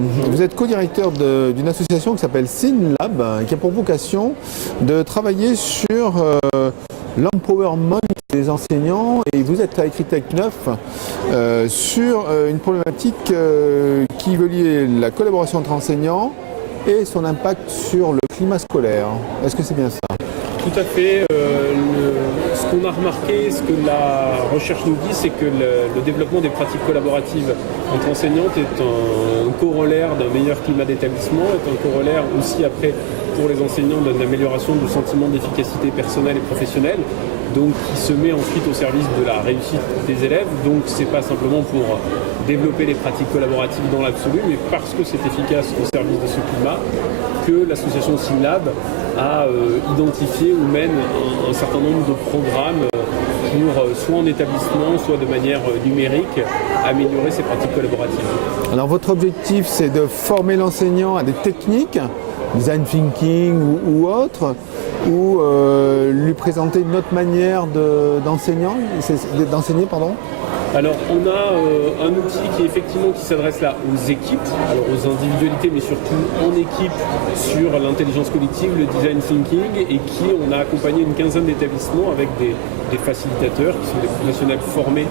vous êtes co-directeur d'une association qui s'appelle SynLab, qui a pour vocation de travailler sur l'empowerment des enseignants, et vous êtes avec Ritech 9 sur une problématique qui veut lier la collaboration entre enseignants et son impact sur le climat scolaire. Est-ce que c'est bien ça? Tout à fait. Ce qu'on a remarqué, ce que la recherche nous dit, c'est que le développement des pratiques collaboratives entre enseignantes est un corollaire d'un meilleur climat d'établissement, est un corollaire aussi après pour les enseignants d'une amélioration du sentiment d'efficacité personnelle et professionnelle, donc qui se met ensuite au service de la réussite des élèves. Donc c'est pas simplement pour développer les pratiques collaboratives dans l'absolu, mais parce que c'est efficace au service de ce climat que l'association SynLab a identifié ou mène un certain nombre de programmes pour, soit en établissement, soit de manière numérique, améliorer ces pratiques collaboratives. Alors votre objectif, c'est de former l'enseignant à des techniques, design thinking ou autre, ou lui présenter une autre manière d'enseigner, pardon. Alors on a un outil qui s'adresse là aux équipes, alors aux individualités, mais surtout en équipe sur l'intelligence collective, le design thinking, et qui on a accompagné une quinzaine d'établissements avec des facilitateurs qui sont des professionnels formés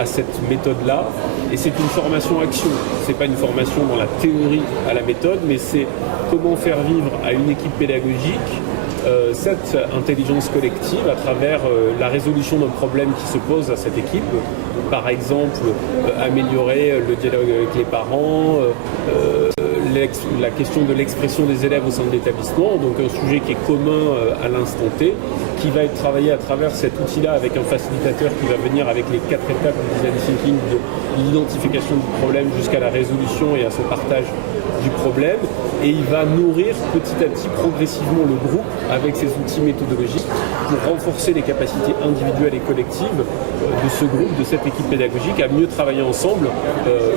à cette méthode-là. Et c'est une formation action, c'est pas une formation dans la théorie à la méthode, mais c'est comment faire vivre à une équipe pédagogique cette intelligence collective à travers la résolution d'un problème qui se pose à cette équipe. Par exemple, améliorer le dialogue avec les parents, la question de l'expression des élèves au sein de l'établissement, donc un sujet qui est commun à l'instant T, qui va être travaillé à travers cet outil-là avec un facilitateur qui va venir avec les 4 étapes du design thinking, de l'identification du problème jusqu'à la résolution et à ce partage du problème, et il va nourrir petit à petit progressivement le groupe avec ces outils méthodologiques pour renforcer les capacités individuelles et collectives de ce groupe, de cette équipe pédagogique, à mieux travailler ensemble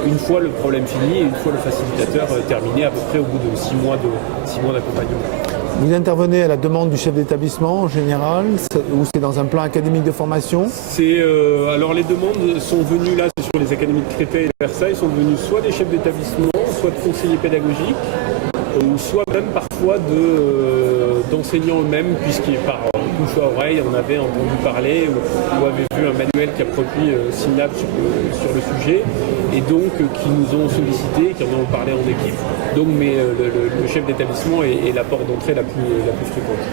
une fois le problème fini et une fois le facilitateur terminé, à peu près au bout de 6 mois d'accompagnement. Vous intervenez à la demande du chef d'établissement en général, ou c'est dans un plan académique de formation? Alors les demandes sont venues là sur les académies de Créteil et de Versailles, sont venues soit des chefs d'établissement, soit de conseillers pédagogiques, ou soit même parfois d'enseignants eux-mêmes, puisqu'ils par bouche à oreille on avait entendu parler ou avait vu un manuel qui a produit SynLab sur le sujet, et donc qui nous ont sollicité, qui en ont parlé en équipe. Donc mais le chef d'établissement est la porte d'entrée la plus fréquente.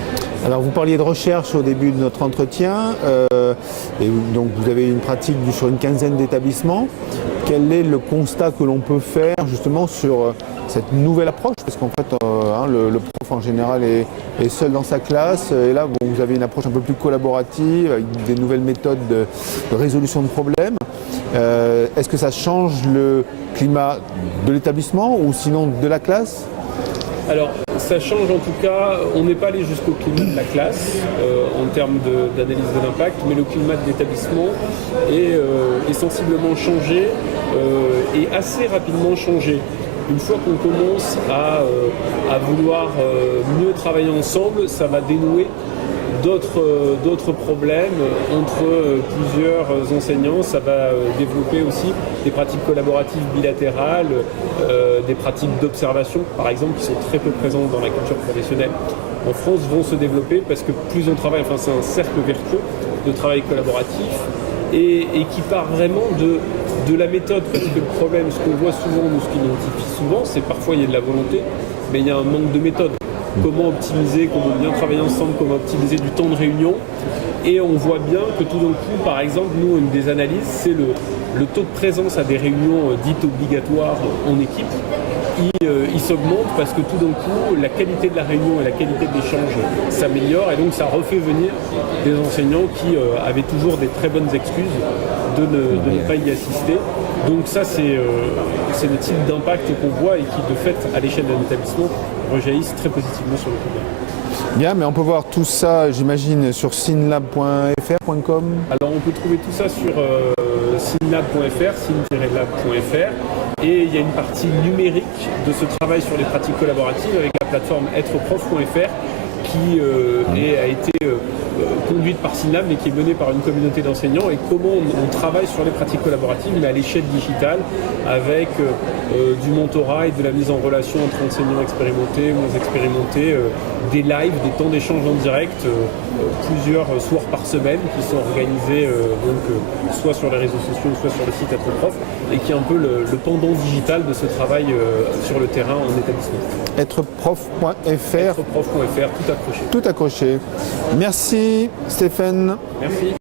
Alors vous parliez de recherche au début de notre entretien, et donc vous avez une pratique sur une quinzaine d'établissements. Quel est le constat que l'on peut faire justement sur cette nouvelle approche? Parce qu'en fait, le prof en général est seul dans sa classe, et là vous avez une approche un peu plus collaborative, avec des nouvelles méthodes de résolution de problèmes. Est-ce que ça change le climat de l'établissement ou sinon de la classe? Alors, ça change en tout cas, on n'est pas allé jusqu'au climat de la classe en termes d'analyse de l'impact, mais le climat de l'établissement est sensiblement changé et assez rapidement changé. Une fois qu'on commence à vouloir mieux travailler ensemble, ça va dénouer d'autres problèmes entre plusieurs enseignants. Ça va développer aussi des pratiques collaboratives bilatérales, des pratiques d'observation, par exemple, qui sont très peu présentes dans la culture professionnelle en France, vont se développer parce que plus on travaille, enfin c'est un cercle vertueux de travail collaboratif et qui part vraiment de la méthode, parce que le problème, ce qu'on voit souvent, nous ce qu'on identifie souvent, c'est parfois il y a de la volonté, mais il y a un manque de méthode. Comment optimiser, comment bien travailler ensemble, comment optimiser du temps de réunion. Et on voit bien que tout d'un coup, par exemple, nous, une des analyses, c'est le taux de présence à des réunions dites obligatoires en équipe. Il s'augmente parce que tout d'un coup, la qualité de la réunion et la qualité de l'échange s'améliore, et donc ça refait venir des enseignants qui avaient toujours des très bonnes excuses de ne pas y assister. Donc ça, c'est le type d'impact qu'on voit et qui, de fait, à l'échelle d'un établissement, rejaillissent très positivement sur le climat. Bien, mais on peut voir tout ça, j'imagine, sur synlab.fr.com. Alors on peut trouver tout ça sur synlab.fr, syn-lab.fr, et il y a une partie numérique de ce travail sur les pratiques collaboratives avec la plateforme êtreprof.fr qui a été conduite par Synlab mais qui est menée par une communauté d'enseignants, et comment on travaille sur les pratiques collaboratives mais à l'échelle digitale avec du mentorat et de la mise en relation entre enseignants expérimentés, moins expérimentés, des lives, des temps d'échange en direct, plusieurs soirs par semaine qui sont organisés soit sur les réseaux sociaux, soit sur le site Être Prof, et qui est un peu le pendant digital de ce travail sur le terrain en établissement. Êtreprof.fr. Êtreprof.fr, tout accroché. Tout accroché. Merci Stéphane. Merci.